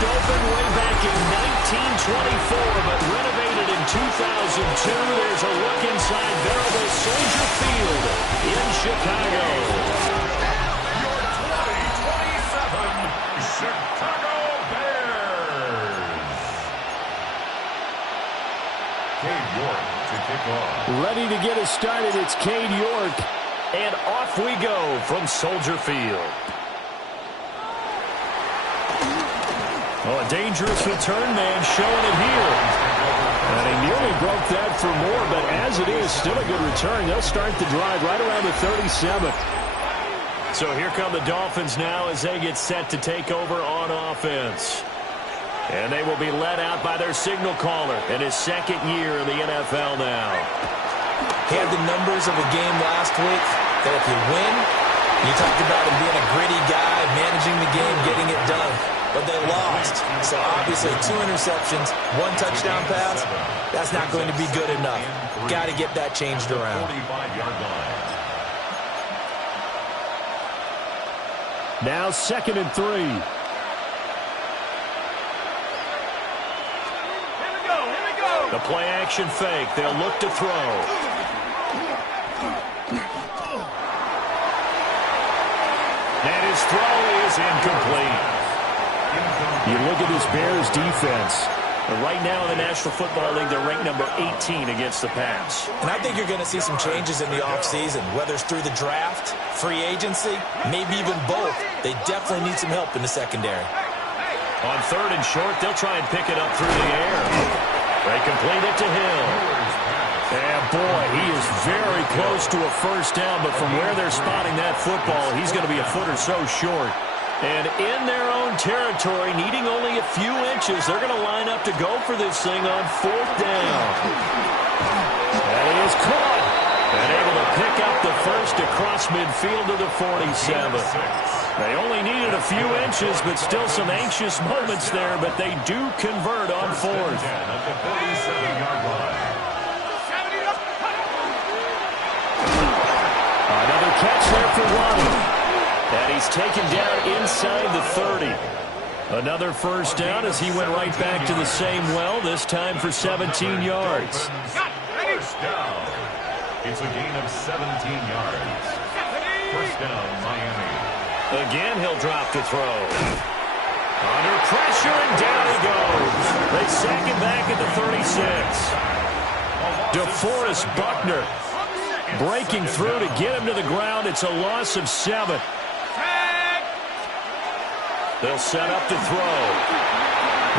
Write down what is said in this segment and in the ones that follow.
Bust open way back in 1924, but renovated in 2002. There's a look inside venerable Soldier Field in Chicago. Your 2027 Chicago Bears. Cade York to kick off. Ready to get us started, it's Cade York. And off we go from Soldier Field. Oh, a dangerous return man showing it here. And he nearly broke that for more, but as it is, still a good return. They'll start the drive right around the 37. So here come the Dolphins now as they get set to take over on offense. And they will be led out by their signal caller in his second year in the NFL now. He had the numbers of a game last week that if you win, you talked about him being a gritty guy, managing the game, getting it done. But they lost. So obviously 2 interceptions, 1 touchdown pass, that's not going to be good enough. Got to get that changed around. Now 2nd and 3. The play action fake. They'll look to throw. And his throw is incomplete. You look at this Bears defense. Right now in the National Football League, they're ranked number 18 against the pass. And I think you're going to see some changes in the offseason, whether it's through the draft, free agency, maybe even both. They definitely need some help in the secondary. On 3rd and short, they'll try and pick it up through the air. They complete it to Hill. And boy, he is very close to a first down, but from where they're spotting that football, he's going to be a foot or so short. And in their own territory, needing only a few inches, they're going to line up to go for this thing on 4th down. And he is caught. And able to pick up the first across midfield to the 47. They only needed a few inches, but still some anxious moments there, but they do convert on 4th. Another catch there for Waddle. And he's taken down inside the 30. Another first down as he went right back to the same well, this time for 17 yards. First down. It's a gain of 17 yards. First down, Miami. Again, he'll drop to throw. Under pressure, and down he goes. They sack him back at the 36. DeForest Buckner breaking through to get him to the ground. It's a loss of 7. They'll set up to throw.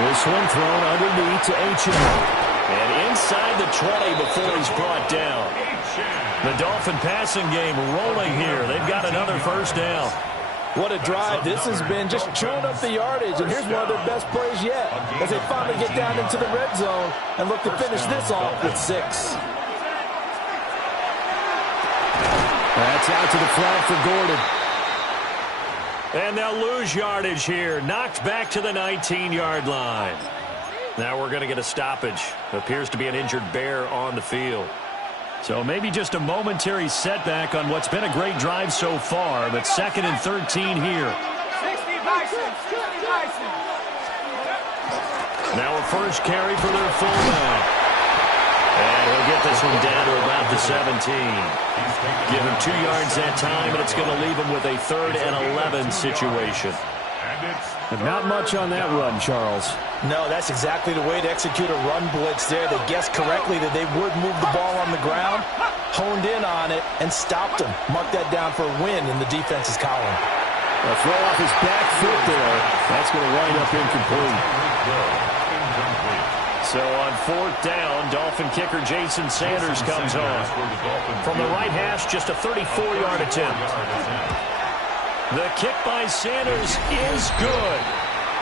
This one thrown underneath to H.M. And inside the 20 before he's brought down. The Dolphin passing game rolling here. They've got another first down. What a drive. This has been just chewing up the yardage, and here's one of their best plays yet as they finally get down into the red zone and look to finish this off with 6. That's out to the flat for Gordon. And they'll lose yardage here. Knocked back to the 19-yard line. Now we're going to get a stoppage. Appears to be an injured Bear on the field. So maybe just a momentary setback on what's been a great drive so far, but 2nd and 13 here. Now a first carry for their fullback. And he'll get this one down to about the 17. Give him 2 yards that time, and it's going to leave him with a 3rd and 11 situation. But not much on that run, Charles. No, that's exactly the way to execute a run blitz there. They guessed correctly that they would move the ball on the ground, honed in on it, and stopped them. Mark that down for a win in the defense's column. A throw off his back foot there. That's going to wind up incomplete. So on 4th down, Dolphin kicker Jason Sanders comes on. From the right hash, just a 34-yard attempt. The kick by Sanders is good.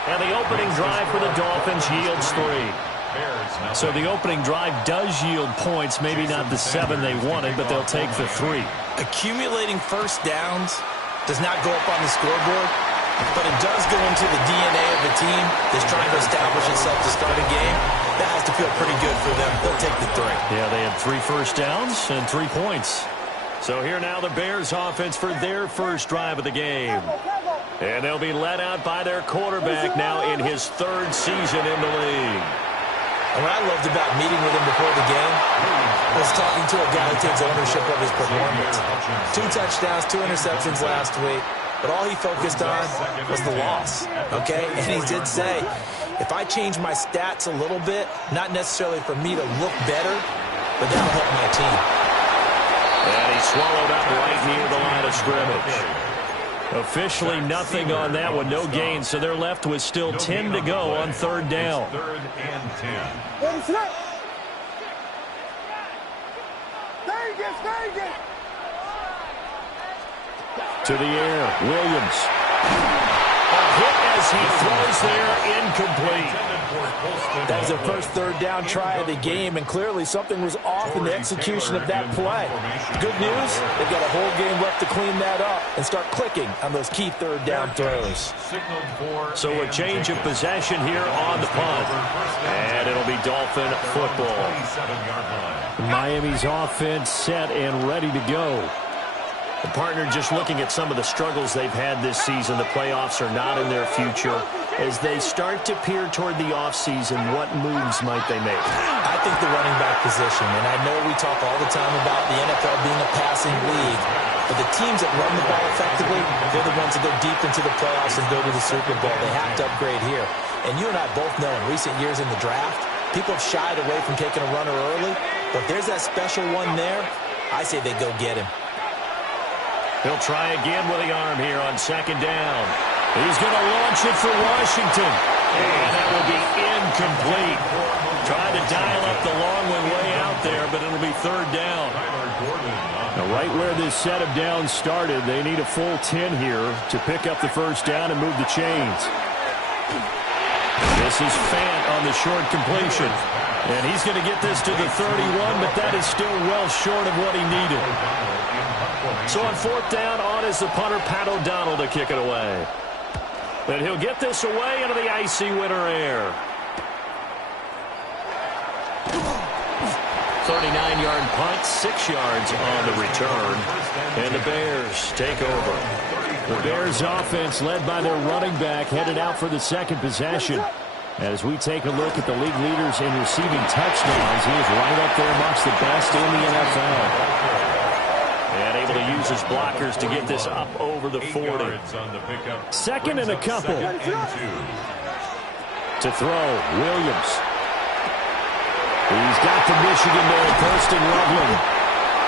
And the opening drive for the Dolphins yields 3. So the opening drive does yield points, maybe not the 7 they wanted, but they'll take the 3. Accumulating first downs does not go up on the scoreboard, but it does go into the DNA of the team that's trying to establish itself to start a game. That has to feel pretty good for them. They'll take the 3. Yeah, they had 3 first downs and 3 points. So here now the Bears offense for their first drive of the game. And they'll be led out by their quarterback now in his third season in the league. And what I loved about meeting with him before the game was talking to a guy who takes ownership of his performance. 2 touchdowns, 2 interceptions last week. But all he focused on was the loss, okay? And he did say, if I change my stats a little bit, not necessarily for me to look better, but that'll help my team. And he swallowed up right near the line of scrimmage. Officially nothing on that one, no gain, so they're left with still 10 to go on third down. Third and 10. To the air, Williams. A hit as he throws there, incomplete. That was their first third down try of the game, and clearly something was off in the execution of that play. Good news, they've got a whole game left to clean that up and start clicking on those key third down throws. So a change of possession here on the punt. And it'll be Dolphin football. Miami's offense set and ready to go. The partner just looking at some of the struggles they've had this season. The playoffs are not in their future. As they start to peer toward the offseason, what moves might they make? I think the running back position, and I know we talk all the time about the NFL being a passing league, but the teams that run the ball effectively, they're the ones that go deep into the playoffs and go to the Super Bowl. They have to upgrade here. And you and I both know in recent years in the draft, people have shied away from taking a runner early, but if there's that special one there, I say they go get him. He'll try again with the arm here on second down. He's going to launch it for Washington. And that will be incomplete. Trying to dial up the long one way out there, but it'll be third down. Now, right where this set of downs started, they need a full 10 here to pick up the first down and move the chains. This is Fant on the short completion. And he's going to get this to the 31, but that is still well short of what he needed. So on fourth down, on is the punter, Pat O'Donnell, to kick it away. And he'll get this away into the icy winter air. 39-yard punt, 6 yards on the return. And the Bears take over. The Bears offense led by their running back headed out for the second possession. As we take a look at the league leaders in receiving touchdowns, he is right up there amongst the best in the NFL. And able to use his blockers to get this up over the 40. Second and a couple. To throw, Williams. He's got the Michigan man, Kirsten Loveland.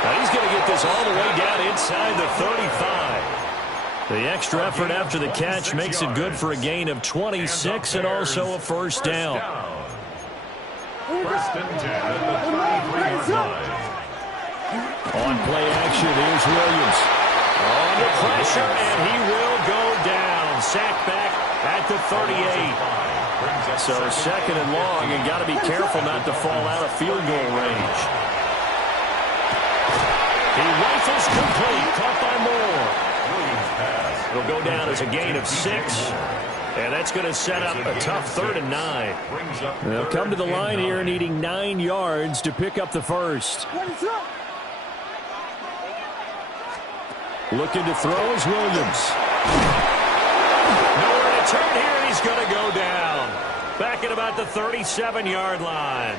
Now he's going to get this all the way down inside the 35. The extra effort after the catch makes it good for a gain of 26 and also a first down. First and 10 at the 23-yard line. On play action, here's Williams. Under pressure, and he will go down. Sacked back at the 38. So second and long, you got to be careful not to fall out of field goal range. He rifles complete, caught by Moore. It'll go down as a gain of 6. And that's going to set up a tough 3rd and 9. They'll come to the line here needing 9 yards to pick up the first. Looking to throw is Williams. Nowhere to turn here, and he's going to go down. Back at about the 37-yard line.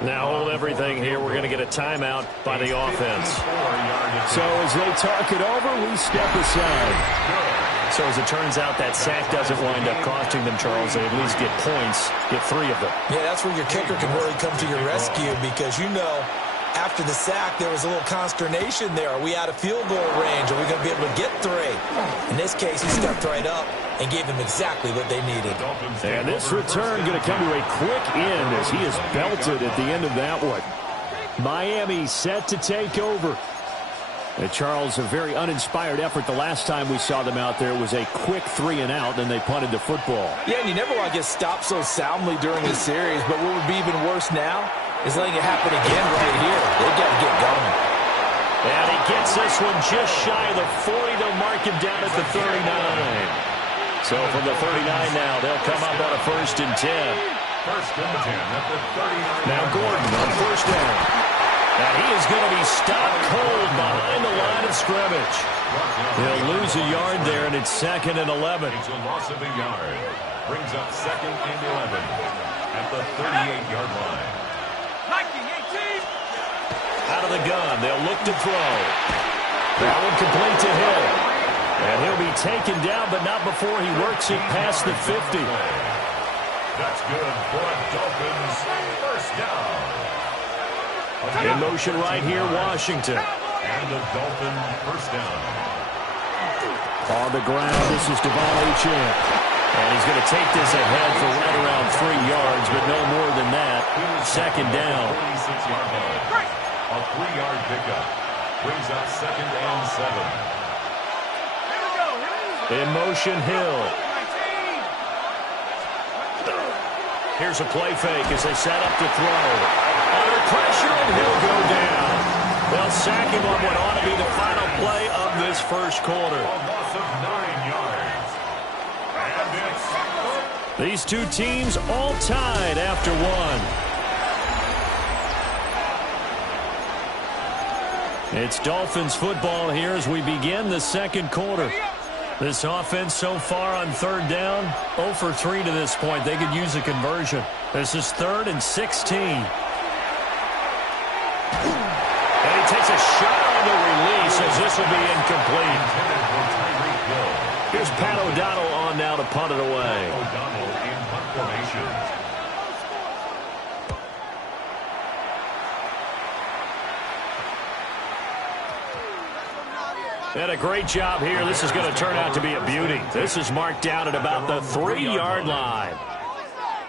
Now hold everything here. We're going to get a timeout by the offense. So as they talk it over, we step aside. So as it turns out, that sack doesn't wind up costing them, Charles. They at least get points, get 3 of them. Yeah, that's where your kicker can really come to your rescue because, you know, after the sack, there was a little consternation there. Are we out of field goal range? Are we going to be able to get 3? In this case, he stepped right up and gave them exactly what they needed. And this return going to come to a quick end as he is belted at the end of that one. Miami set to take over. And Charles, a very uninspired effort the last time we saw them out there. It was a quick 3 and out, then they punted the football. Yeah, and you never want to get stopped so soundly during the series, but what would be even worse now is letting it happen again right here. They've got to get going. And he gets this one just shy of the 40. They'll mark him down at the 39. So from the 39 now, they'll come up on a 1st and 10. First and 10 at the 39. Now Gordon on 1st down. And he is going to be stopped cold behind the line of scrimmage. He'll lose a yard there, and it's 2nd and 11. It's a loss of a yard. Brings up 2nd and 11 at the 38-yard line. Out of the gun, they'll look to throw. That one complete to Hill. And he'll be taken down, but not before he works it past the 50. That's good for a Dolphins first down. In motion right here, Washington. And a Dolphin first down. On the ground, this is Devon Champ. And he's going to take this ahead for right around 3 yards, but no more than that. 2nd down. 46-yard line. A 3-yard pickup. Brings up 2nd and 7. In motion, Hill. Here's a play fake as they set up to throw. Under pressure, and he'll go down. They'll sack him on what ought to be the final play of this first quarter. A loss of 9 yards. And it's... These two teams all tied after one. It's Dolphins football here as we begin the second quarter. This offense so far on 3rd down, 0 for 3 to this point. They could use a conversion. This is 3rd and 16. And he takes a shot on the release as this will be incomplete. Here's Pat O'Donnell on now to punt it away. O'Donnell in punt formation. And a great job here. This is going to turn out to be a beauty. This is marked down at about the 3-yard line.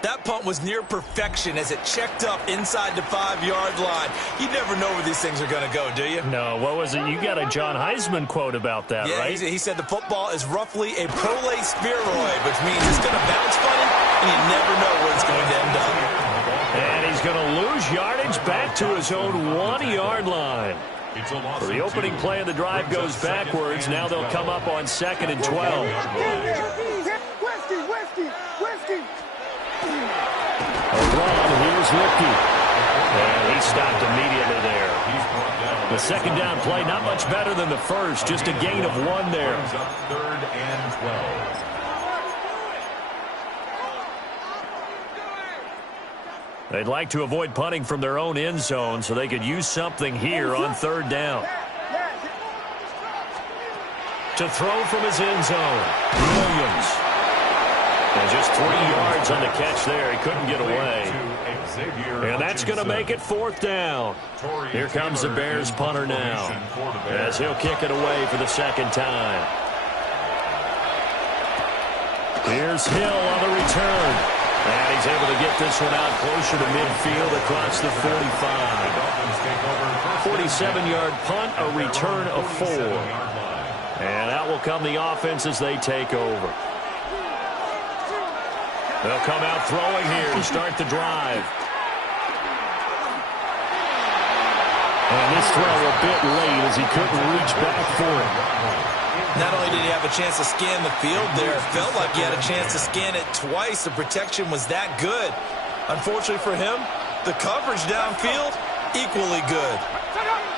That punt was near perfection as it checked up inside the 5-yard line. You never know where these things are going to go, do you? No, what was it? You got a John Heisman quote about that, yeah, right? He said the football is roughly a prolate spheroid, which means it's going to bounce funny, and you never know where it's going to end up. And he's going to lose yardage back to his own 1-yard line. So the opening play of the drive goes backwards. Now they'll come up on 2nd and 12. A run, here's Lipke. And he stopped immediately there. The 2nd down play, not much better than the first, just a gain of 1 there. 3rd and 12. They'd like to avoid punting from their own end zone so they could use something here on 3rd down. To throw from his end zone, Williams. And just 3 yards on the catch there. He couldn't get away. And that's going to make it 4th down. Here comes the Bears punter now as he'll kick it away for the 2nd time. Here's Hill on the return. And he's able to get this one out closer to midfield across the 45. 47-yard punt, a return of 4. And out will come the offense as they take over. They'll come out throwing here to start the drive. And this throw a bit late as he couldn't reach back for it. Not only did he have a chance to scan the field there, it felt like he had a chance to scan it twice. The protection was that good. Unfortunately for him, the coverage downfield, equally good.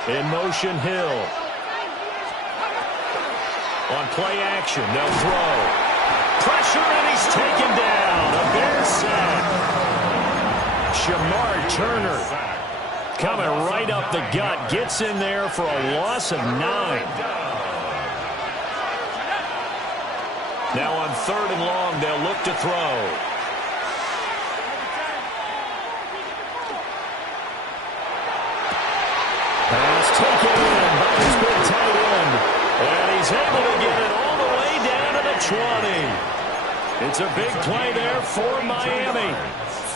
In motion, Hill. On play action, they'll throw. Pressure, and he's taken down. A Bears sack. Shamar Turner coming right up the gut. Gets in there for a loss of 9. Now on 3rd and long, they'll look to throw. Pass taken in by his big tight end. And he's able to get it all the way down to the 20. It's a big play there for Miami.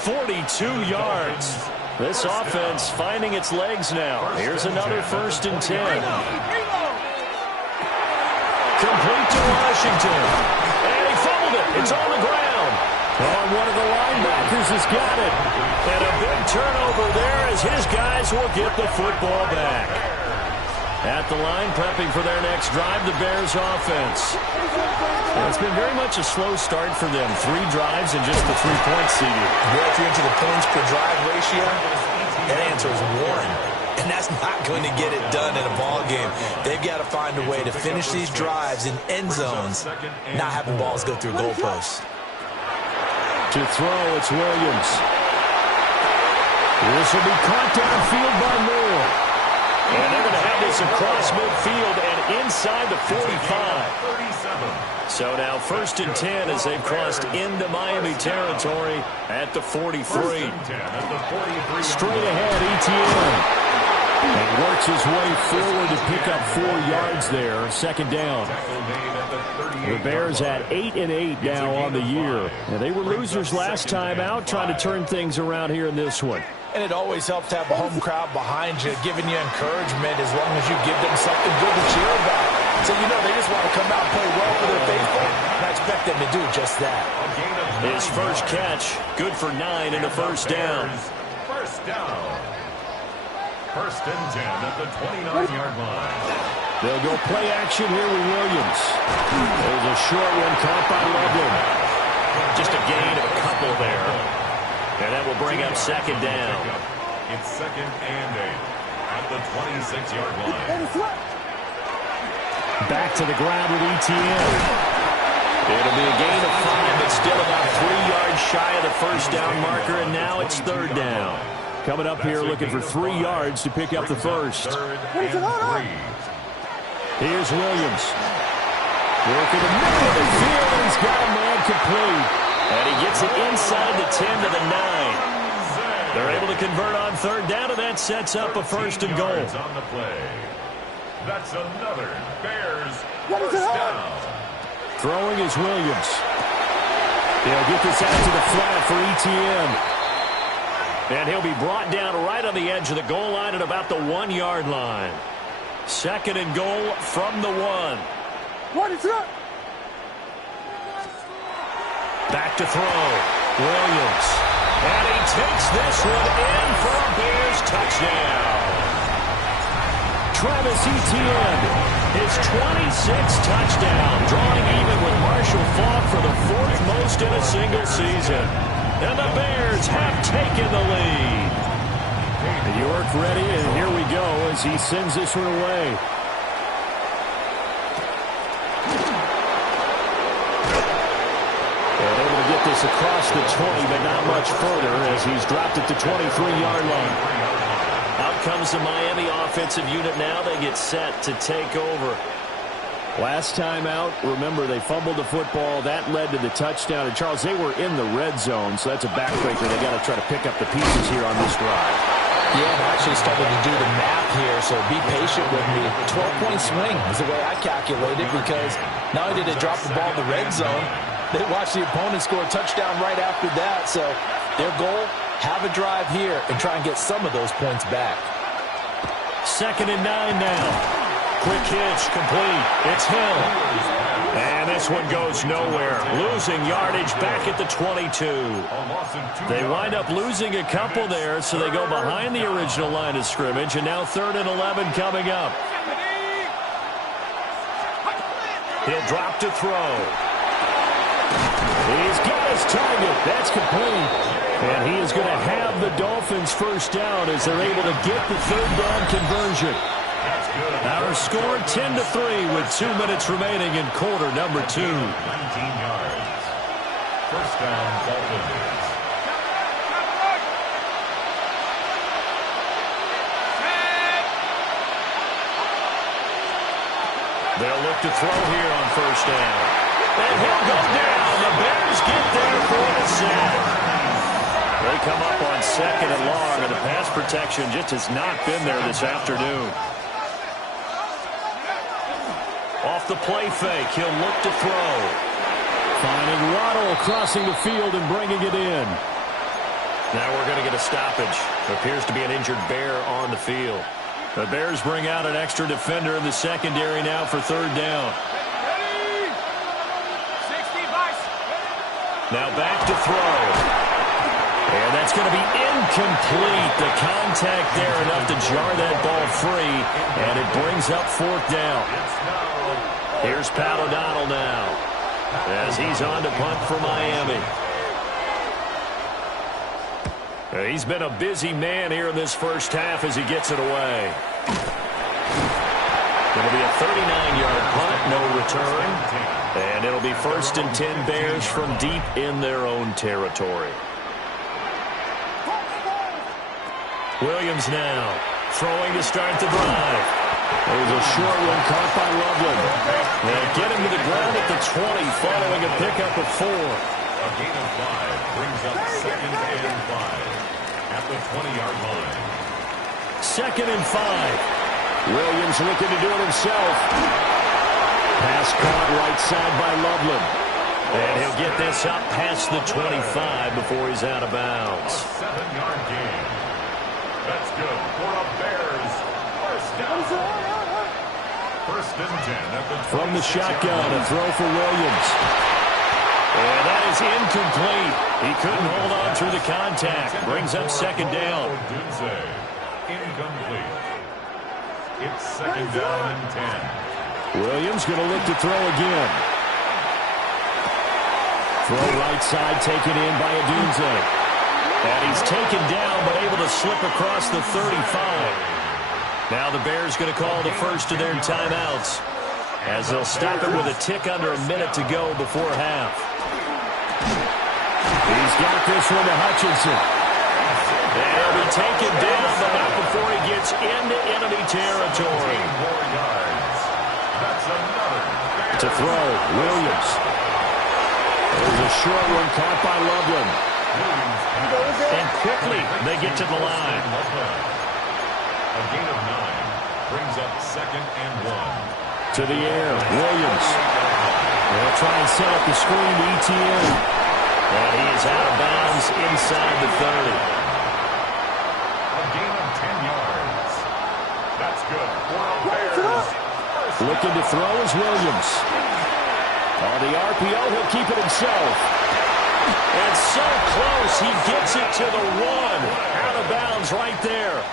42 yards. This offense finding its legs now. Here's another 1st and 10. Complete to Washington. And he fumbled it. It's on the ground. Oh, one of the linebackers has got it. And a big turnover there as his guys will get the football back. At the line, prepping for their next drive, the Bears offense. Well, it's been very much a slow start for them. 3 drives and just the 3-point seeding. Well, if you're into the points per drive ratio, that answer is 1. and that's not going to get it done in a ball game. They've got to find a way to finish these drives in end zones, not having balls go through goalposts. To throw, it's Williams. This will be caught downfield by Moore. And they're going to have this across midfield and inside the 45. So now 1st and 10 as they've crossed into Miami territory at the 43. Straight ahead, ETN. And works his way forward to pick up 4 yards there. 2nd down. The Bears at 8-8 now on the year. And they were losers last time out, trying to turn things around here in this one. And it always helps to have a home crowd behind you, giving you encouragement as long as you give them something good to cheer about. So, you know, they just want to come out and play well for their faithful, and I expect them to do just that. His first catch, good for 9 and a 1st down. First down. 1st and 10 at the 29-yard line. They'll go play action here with Williams. There's a short one caught by Loveland. Just a gain of a couple there. And that will bring up 2nd down. It's 2nd and 8 at the 26-yard line. Back to the ground with ETN. It'll be a gain of 5, but still about 3 yards shy of the 1st down marker, and now it's 3rd down. Coming up here looking for 3 yards to pick up the 1st. Here's Williams. Working the middle of the field, and he's got a man complete. And he gets it inside the 10 to the 9. They're able to convert on 3rd down, and that sets up a 1st and goal. On the play. That's another Bears 1st down. Throwing is Williams. He'll get this out to the flat for ETN. And he'll be brought down right on the edge of the goal line at about the 1-yard line. 2nd and goal from the 1. Back to throw. Williams. And he takes this one in for a Bears touchdown. Travis Etienne, his 26th touchdown, drawing even with Marshall Faulk for the 4th most in a single season. And the Bears have taken the lead. York ready, and here we go as he sends this one away. And able to get this across the 20, but not much further as he's dropped it to 23-yard line. Out comes the Miami offensive unit now. They get set to take over. Last time out, remember, they fumbled the football. That led to the touchdown. And, Charles, they were in the red zone, so that's a backbreaker. They got to try to pick up the pieces here on this drive. Yeah, I actually started to do the math here, so be patient with me. 12-point swing is the way I calculated, because not only did they drop the ball in the red zone, they watched the opponent score a touchdown right after that. So their goal, have a drive here and try and get some of those points back. 2nd and 9 now. Quick hitch, complete. It's Hill. And this one goes nowhere. Losing yardage back at the 22. They wind up losing a couple there, so they go behind the original line of scrimmage, and now 3rd and 11 coming up. He'll drop to throw. He's got his target. That's complete. And he is going to have the Dolphins 1st down as they're able to get the 3rd down conversion. Our score 10-3 with 2 minutes remaining in quarter number 2. 19 yards. 1st down, Dolphins. They'll look to throw here on 1st down. And he'll go down. The Bears get there for the sack. They come up on 2nd and long, and the pass protection just has not been there this afternoon. Off the play fake, he'll look to throw. Finding Waddle crossing the field and bringing it in. Now we're going to get a stoppage. Appears to be an injured Bear on the field. The Bears bring out an extra defender in the secondary now for 3rd down. Now back to throw. And that's going to be incomplete. The contact there enough to jar that ball free, and it brings up 4th down. Here's Pat O'Donnell now as he's on to punt for Miami. He's been a busy man here in this first half as he gets it away. It'll be a 39-yard punt, no return. And it'll be 1st and 10 Bears from deep in their own territory. Williams now throwing to start the drive. There's a short one caught by Loveland. They get him to the ground at the 20 following a pickup of 4. A gain of 5 brings up 2nd and 5 at the 20-yard line. 2nd and 5. Williams looking to do it himself. Pass caught right side by Loveland. And he'll get this up past the 25 before he's out of bounds. A 7-yard gain. That's good for a Bears first down. 1st and 10 at the 26. From the shotgun, a throw for Williams. And that is incomplete. He couldn't hold on through the contact. Brings up 2nd down. Incomplete. It's 2nd down and 10. Williams going to look to throw again. Throw right side taken in by Adunze. And he's taken down but able to slip across the 35. Now the Bears going to call the first of their timeouts as they'll stop it with a tick under a minute to go before half. He's got this one to Hutchinson. And he'll be taken down, but not before he gets into enemy territory. To throw, Williams. There's a short one caught by Loveland. And quickly they get to the line. A gain of 9 brings up 2nd and 1. To the air, Williams. They'll try and set up the screen to ETN. And he is out of bounds inside the 30. A gain of 10 yards. That's good for a Bears. Looking to throw is Williams. On the RPO, he'll keep it himself. And so close, he gets it to the 1. Out of bounds right there.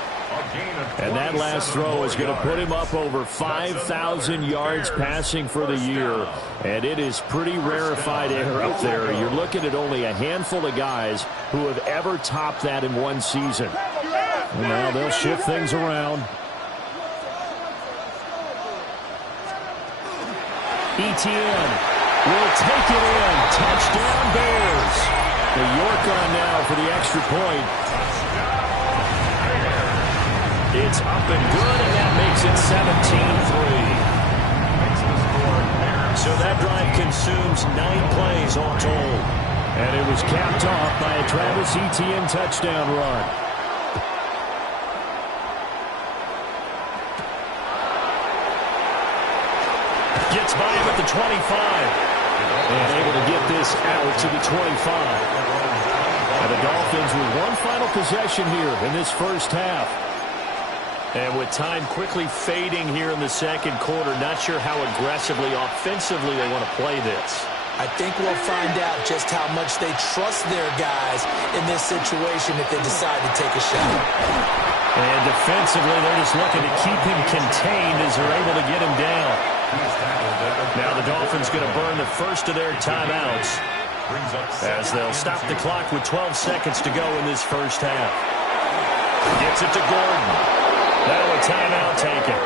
And that last throw is going to put him up over 5,000 yards passing for the year. And it is pretty rarefied air up there. You're looking at only a handful of guys who have ever topped that in one season. And now they'll shift things around. ETN will take it in. Touchdown Bears. The York on now for the extra point. It's up and good, and that makes it 17-3. So that drive consumes 9 plays all told. And it was capped off by a Travis Etienne touchdown run. Gets by him at the 25. And able to get this out to the 25. And the Dolphins with one final possession here in this first half. And with time quickly fading here in the second quarter, not sure how aggressively, offensively they want to play this. I think we'll find out just how much they trust their guys in this situation if they decide to take a shot. And defensively, they're just looking to keep him contained as they're able to get him down. Now the Dolphins going to burn the first of their timeouts as they'll stop the clock with 12 seconds to go in this first half. Gets it to Gordon. Now a timeout taken.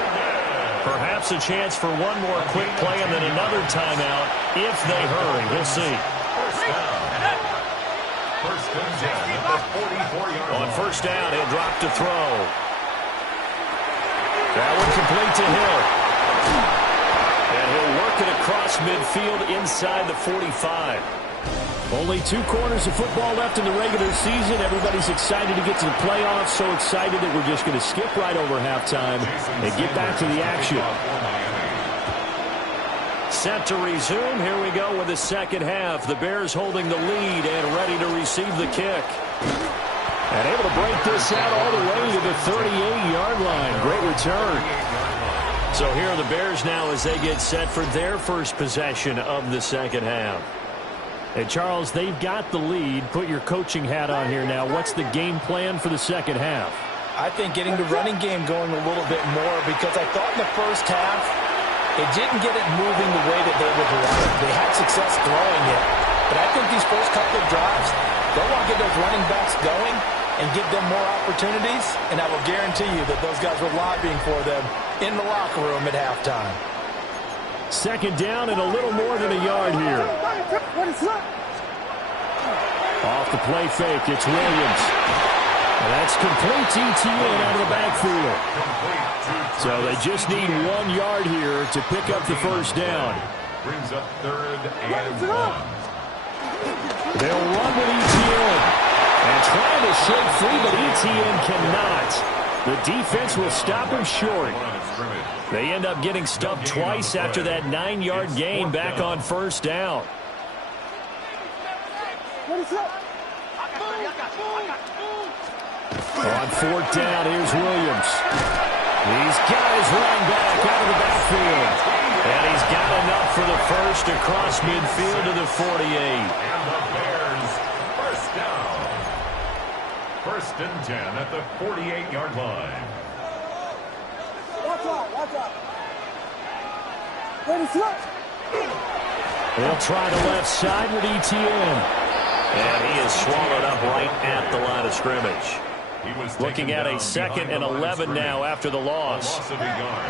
Perhaps a chance for one more quick play and then another timeout if they hurry. We'll see. On first down, he'll drop to throw. That one complete to Hill. And he'll work it across midfield inside the 45. Only 2 quarters of football left in the regular season. Everybody's excited to get to the playoffs. So excited that we're just going to skip right over halftime and get back to the action. Set to resume. Here we go with the second half. The Bears holding the lead and ready to receive the kick. And able to break this out all the way to the 38-yard line. Great return. So here are the Bears now as they get set for their first possession of the second half. Hey, Charles, they've got the lead. Put your coaching hat on here now. What's the game plan for the second half? I think getting the running game going a little bit more because I thought in the first half it didn't get it moving the way that they would like. They had success throwing it. But I think these first couple of drives, they'll want to get those running backs going and give them more opportunities, and I will guarantee you that those guys were lobbying for them in the locker room at halftime. Second down and a little more than a yard here. Off the play fake, it's Williams. And that's complete ETN out of the backfield. So they just need 1 yard here to pick up the first down. Brings up 3rd and 1. They'll run with ETN. And trying to shake free, but ETN cannot. The defense will stop him short. They end up getting stuffed twice after that 9-yard gain back on first down. On 4th down, here's Williams. He's got his run back out of the backfield. And he's got enough for the first across midfield to the 48. And the Bears, first down. 1st and 10 at the 48-yard line. Watch out. They'll try the left side with ETN. And he is swallowed up right at the line of scrimmage. Looking at a 2nd and 11 now after the loss. Loss of a yard.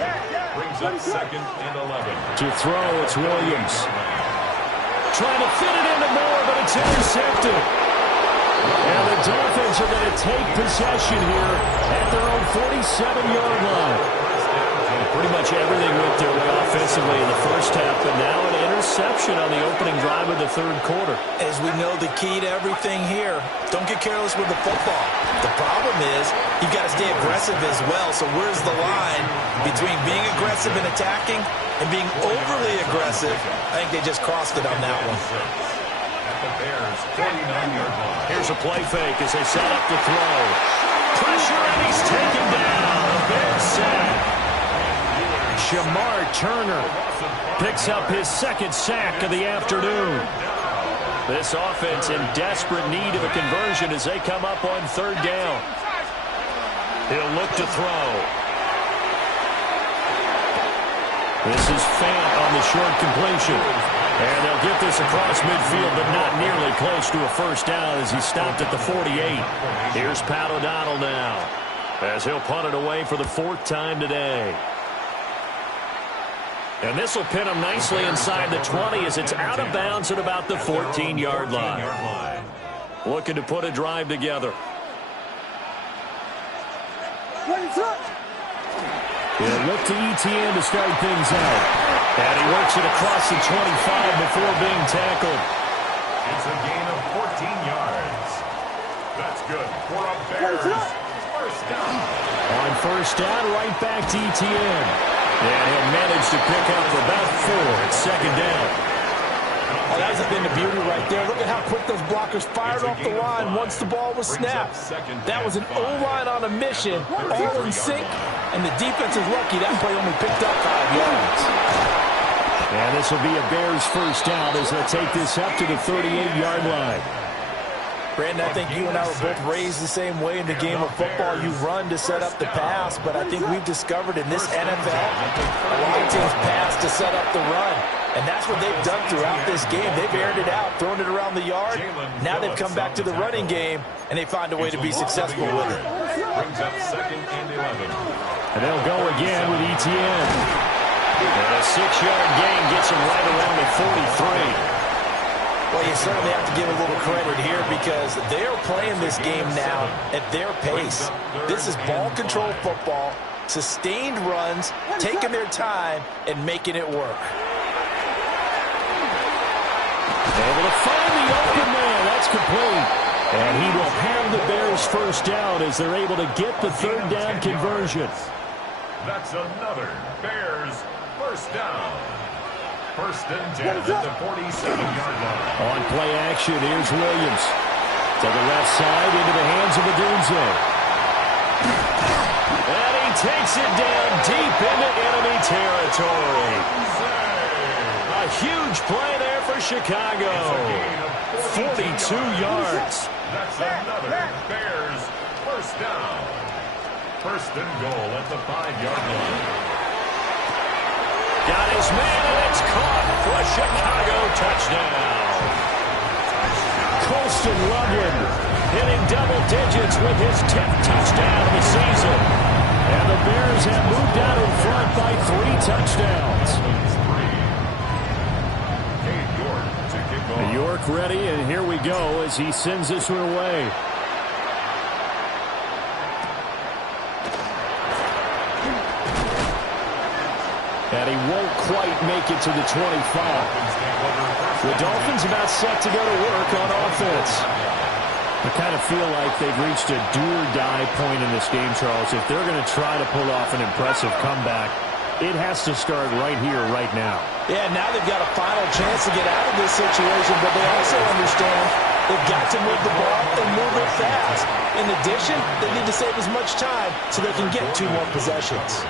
Brings up 2nd and 11. To throw, it's Williams. Trying to fit it into Moore, but it's intercepted. And the Dolphins are going to take possession here at their own 47-yard line. Pretty much everything went their way offensively in the first half, but now an interception on the opening drive of the 3rd quarter. As we know, the key to everything here, don't get careless with the football. The problem is you've got to stay aggressive as well. So where's the line between being aggressive and attacking and being overly aggressive? I think they just crossed it on that one. At the Bears' 49-yard line. Here's a play fake as they set up to throw. Pressure, and he's taken down. A big sack. Shamar Turner picks up his 2nd sack of the afternoon. This offense in desperate need of a conversion as they come up on 3rd down. He'll look to throw. This is Fant on the short completion. And they'll get this across midfield, but not nearly close to a first down as he stopped at the 48. Here's Pat O'Donnell now as he'll punt it away for the 4th time today. And this will pin him nicely inside the 20 as it's out of bounds at about the 14-yard line. Looking to put a drive together. He'll look to ETN to start things out. And he works it across the 25 before being tackled. It's a gain of 14 yards. That's good for a Bears first down. On first down, right back to ETN. And he'll manage to pick up about 4 at 2nd down. Oh, that's a thing of beauty right there. Look at how quick those blockers fired off the line once the ball was snapped. That was an O-line on a mission, all in sync, and the defense is lucky that play only picked up 5 yards. And this will be a Bears first down as they'll take this up to the 38-yard line. Brandon, I think you and I were both raised the same way in the game of football. You run to set up the pass, but I think we've discovered in this NFL, a lot of teams pass to set up the run. And that's what they've done throughout this game. They've aired it out, thrown it around the yard. Now they've come back to the running game, and they find a way to be successful with it. Brings up 2nd and 11. And they'll go again with ETN. And a 6-yard gain gets him right around the 43. Well, you certainly have to give a little credit here because they are playing this game now at their pace. This is ball control football, sustained runs, taking their time, and making it work. Able to find the open man. That's complete. And he will have the Bears first down as they're able to get the 3rd down conversion. That's another Bears first down. 1st and 10 at the 47-yard line. On play action, here's Williams. To the left side, into the hands of Adunze. And he takes it down deep into enemy territory. A huge play there for Chicago. 42 yards. That's another Bears first down. 1st and goal at the 5-yard line. Got his man, and it's caught for a Chicago touchdown. Colston Loveland hitting double digits with his 10th touchdown of the season. And the Bears have moved out in front by 3 touchdowns. York ready, and here we go as he sends this one away. And he won't quite make it to the 25. The Dolphins about set to go to work on offense. I kind of feel like they've reached a do-or-die point in this game, Charles. If they're going to try to pull off an impressive comeback, it has to start right here, right now. Yeah, now they've got a final chance to get out of this situation, but they also understand they've got to move the ball and move it fast. In addition, they need to save as much time so they can get 2 more possessions.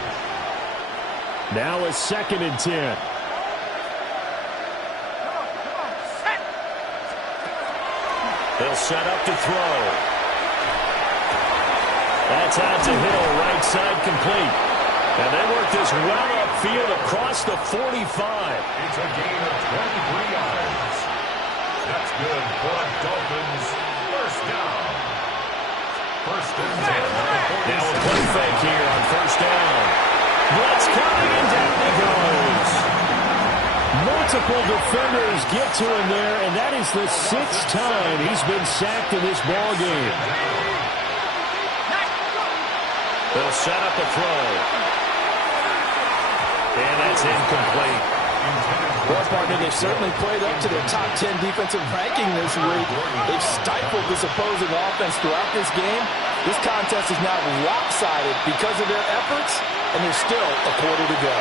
Now a 2nd and 10. They'll set up to throw. That's out to Hill, right side complete. And they work this well upfield across the 45. It's a gain of 23 yards. That's good for the Dolphins. First down. First and 10. Now a play fake here on first down. Blitz coming, and down he goes. Multiple defenders get to him there, and that is the 6th time he's been sacked in this ball game. They'll set up a throw. And that's incomplete. Well, partner, they've certainly played up to their top 10 defensive ranking this week. They've stifled this opposing offense throughout this game. This contest is now lopsided because of their efforts, and there's still a quarter to go.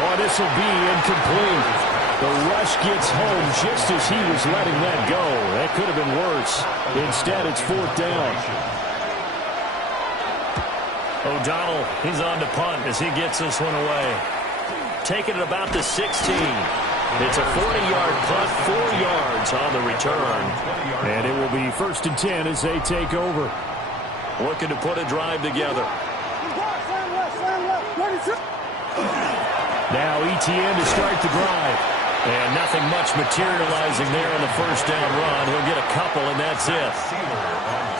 Oh, this will be incomplete. The rush gets home just as he was letting that go. That could have been worse. Instead, it's 4th down. O'Donnell, he's on to punt as he gets this one away. Taking it about the 16. It's a 40-yard punt, 4 yards on the return. And it will be 1st and 10 as they take over. Looking to put a drive together. Now ETN to start the drive. And nothing much materializing there on the first down run. He'll get a couple, and that's it.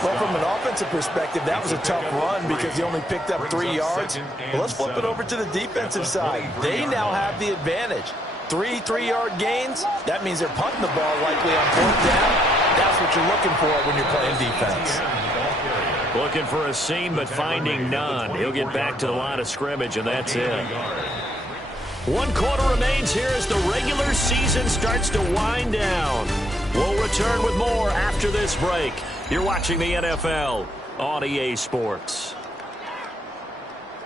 Well, from an offensive perspective, that was a tough run because he only picked up 3 yards. But let's flip it over to the defensive side. They now have the advantage. 3 3-yard gains, that means they're punting the ball likely on 4th down. That's what you're looking for when you're playing defense. Looking for a seam, but finding none. He'll get back to the line of scrimmage, and that's it. 1 quarter remains here as the regular season starts to wind down. We'll return with more after this break. You're watching the NFL on EA Sports.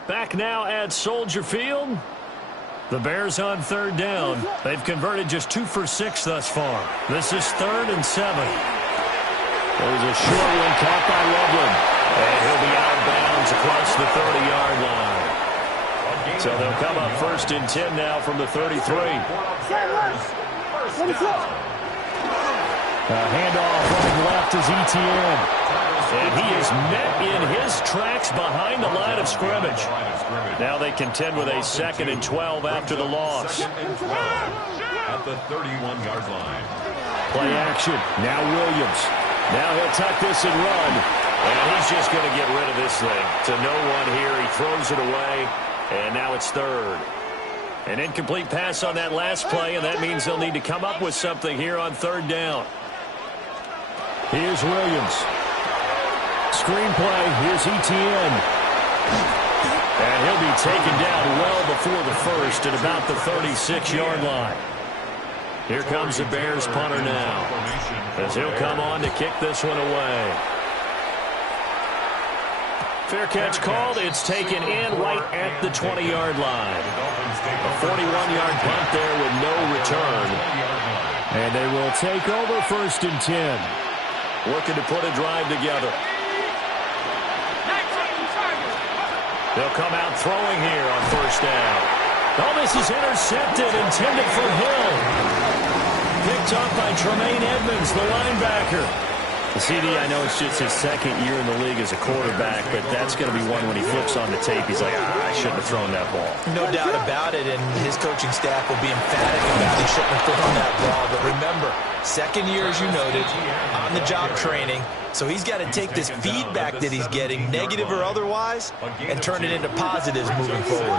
Back now at Soldier Field. The Bears on 3rd down. They've converted just 2 for 6 thus far. This is 3rd and 7. There's a short one caught by Loveland. And he'll be out of bounds across the 30-yard line. So they'll come up 1st and 10 now from the 33. Handoff running left is ETN. And he is met in his tracks behind the line of scrimmage. Now they contend with a 2nd and 12 after the loss. At the 31-yard line. Play action. Now Williams. Now he'll tuck this and run. And he's just going to get rid of this thing. To no one here. He throws it away. And now it's 3rd. An incomplete pass on that last play, and that means they'll need to come up with something here on 3rd down. Here's Williams. Screenplay. Here's ETN. And he'll be taken down well before the first at about the 36-yard line. Here comes the Bears punter now, as he'll come on to kick this one away. Fair catch called. It's taken in right at the 20-yard line. A 41-yard punt there with no return. And they will take over 1st and 10. Looking to put a drive together. They'll come out throwing here on 1st down. Oh, this is intercepted, intended for Hill. Picked up by Tremaine Edmonds, the linebacker. CD, I know it's just his second year in the league as a quarterback, but that's going to be one when he flips on the tape. He's like, I shouldn't have thrown that ball. No doubt about it, and his coaching staff will be emphatic about he shouldn't have thrown that ball. But remember, second year, as you noted, on-the-job training, so he's got to take this feedback that he's getting, negative or otherwise, and turn it into positives moving forward.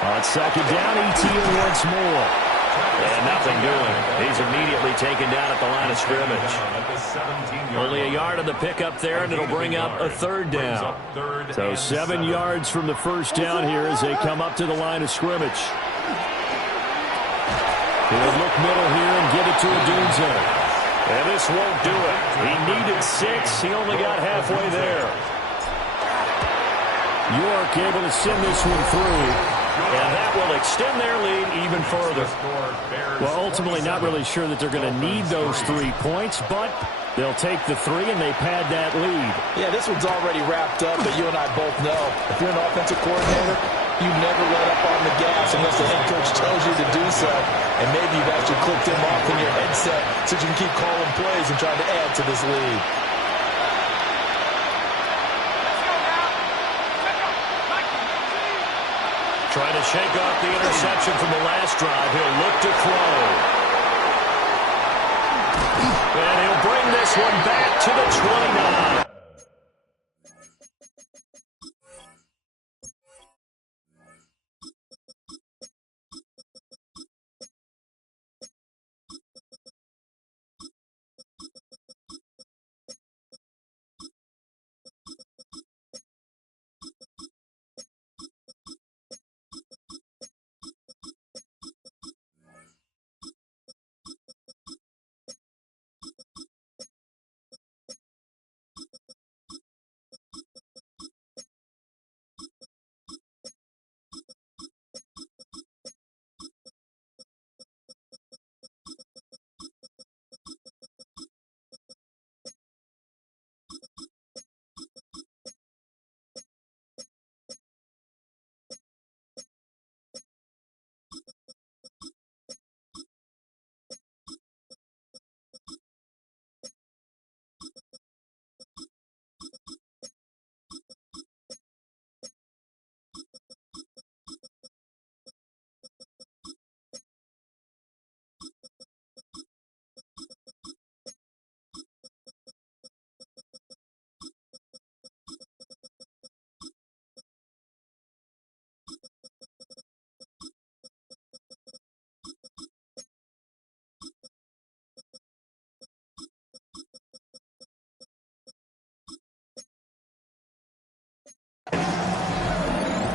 On second down, ETN once more. And nothing doing. He's immediately taken down at the line of scrimmage. Only a yard on the pickup there, and it'll bring up a third down. So 7 yards from the first down here as they come up to the line of scrimmage. He'll look middle here and give it to Odunze. And this won't do it. He needed 6. He only got halfway there. York able to send this one through. And that will extend their lead even further. Well, ultimately not really sure that they're going to need those 3 points, but they'll take the 3 and they pad that lead. Yeah, this one's already wrapped up, but you and I both know if you're an offensive coordinator, you never let up on the gas unless the head coach tells you to do so. And maybe you've actually clicked him off in your headset so you can keep calling plays and trying to add to this lead. Trying to shake off the interception from the last drive. He'll look to throw. And he'll bring this one back to the 29.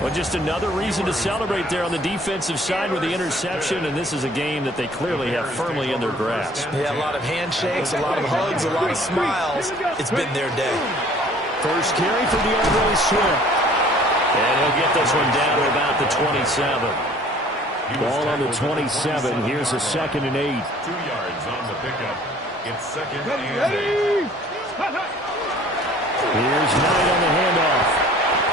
Well, just another reason to celebrate there on the defensive side with the interception, and this is a game that they clearly have firmly in their grasp. Yeah, a lot of handshakes, a lot of hugs, a lot of smiles. It's been their day. First carry for DeAndre Swift. And he'll get this one down to about the 27. Ball on the 27. Here's a 2nd and 8. 2 yards on the pickup. It's 2nd and 8. Here's Knight on the handoff.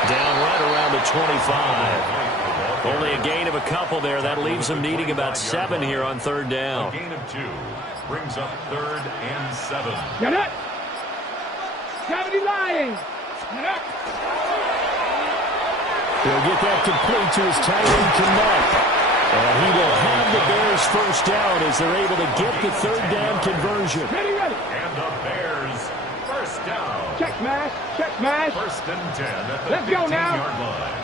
Down right around the 25. Only a gain of a couple there. That leaves them needing about 7 here on 3rd down. A gain of 2 brings up 3rd and 7. Get it! 70 Lions! He'll get that complete to his tight end, Connect. And he will have the Bears first down as they're able to get the 3rd down conversion. Ready, ready. And the Bears first down. Check smash, check smash. 1st and 10 at the Let's go now. 15-yard line.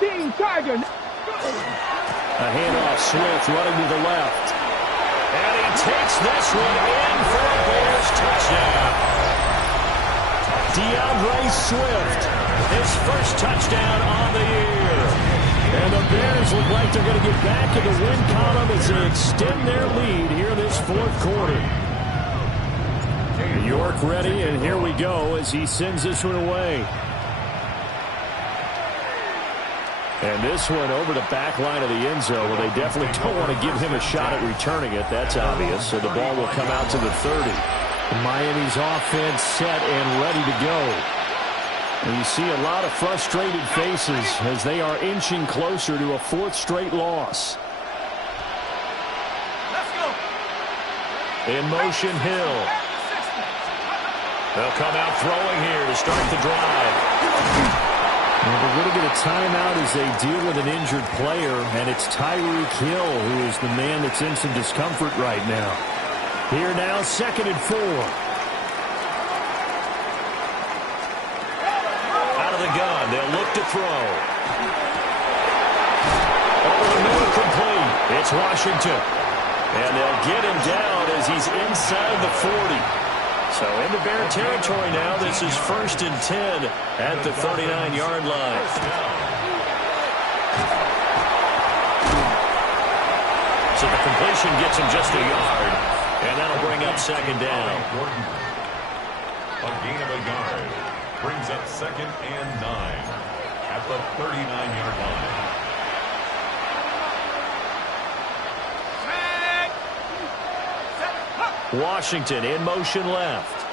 19 Tiger. A handoff, Swift running to the left. And he takes this one in for a Bears touchdown. DeAndre Swift, his first touchdown on the year. And the Bears look like they're going to get back in the win column as they extend their lead here this 4th quarter. York ready, and here we go as he sends this one away. And this one over the back line of the end zone. Well, they definitely don't want to give him a shot at returning it. That's obvious. So the ball will come out to the 30. Miami's offense set and ready to go. And you see a lot of frustrated faces as they are inching closer to a 4th straight loss. Let's go. In motion, Hill. They'll come out throwing here to start the drive. And they're going to get a timeout as they deal with an injured player, and it's Tyreek Hill who is the man that's in some discomfort right now. Here now, 2nd and 4. Out of the gun, they'll look to throw. Over the middle, complete. It's Washington. And they'll get him down as he's inside the 40. So into Bear territory now. This is 1st and 10 at the 39-yard line. So the completion gets him just a yard, and that'll bring up 2nd down. A gain of a yard brings up 2nd and 9 at the 39-yard line. Washington in motion left.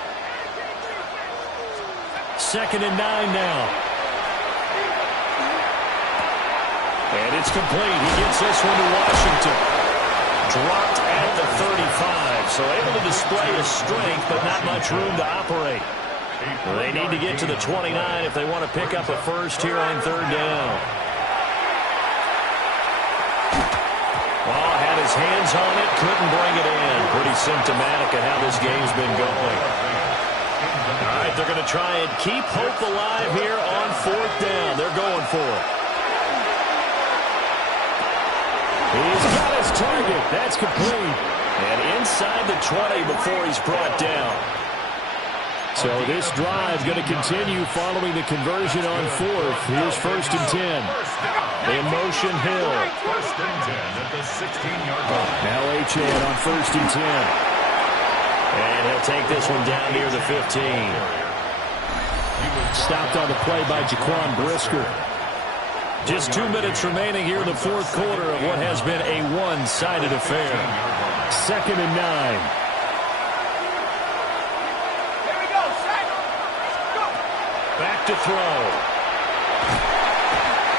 2nd and 9 now. And it's complete. He gets this one to Washington. Dropped at the 35. So able to display his strength, but not much room to operate. They need to get to the 29 if they want to pick up a first here on 3rd down. Had his hands on it, couldn't bring it in. Pretty symptomatic of how this game's been going. All right, they're going to try and keep hope alive here on 4th down. They're going for it. He's got his target. That's complete. And inside the 20 before he's brought down. So this drive going to continue following the conversion on 4th. Here's 1st and 10. In motion, Hill. 1st and 10 at the 16-yard line. Now Achane on 1st and 10. And he'll take this one down near the 15. Stopped on the play by Jaquan Brisker. Just 2 minutes remaining here in the 4th quarter of what has been a one-sided affair. 2nd and 9. Back to throw.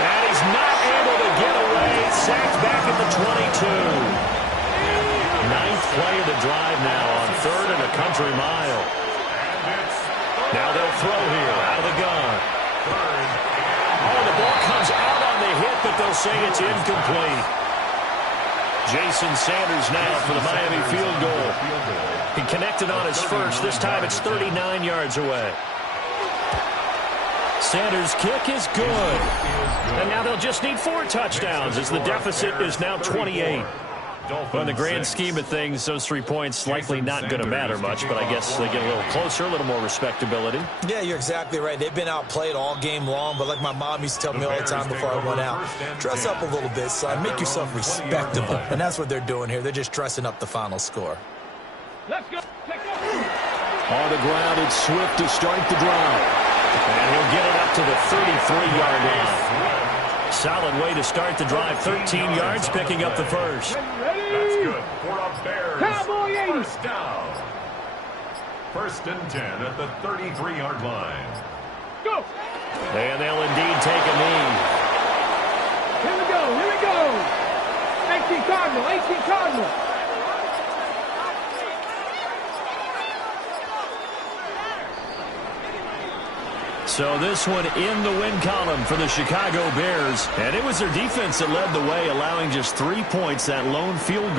And he's not able to get away. Sacked back at the 22. 9th play of the drive now on 3rd and a country mile. Now they'll throw here out of the gun. Oh, the ball comes out on the hit, but they'll say it's incomplete. Jason Sanders now for the Miami field goal. He connected on his first. This time it's 39 yards away. Sanders' kick is good. And now they'll just need 4 touchdowns as the deficit is now 28. Well, in the grand scheme of things, those 3 points likely not going to matter much, but I guess they get a little closer, a little more respectability. Yeah, you're exactly right. They've been outplayed all game long, but like my mom used to tell me all the time before I went out, dress up a little bit, son. Make yourself respectable. And that's what they're doing here. They're just dressing up the final score. Let's go. On the ground, it's Swift to start the drive. And he'll get it up to the 33-yard line. Solid way to start the drive. 13 yards, picking up the first. That's good for a Bears Cowboy 80. first down. 1st and 10 at the 33-yard line. Go. And they'll indeed take a knee. Here we go. Here we go. 18 Cardinal. 18 Cardinal. So this one in the win column for the Chicago Bears. And it was their defense that led the way, allowing just 3 points, that lone field goal.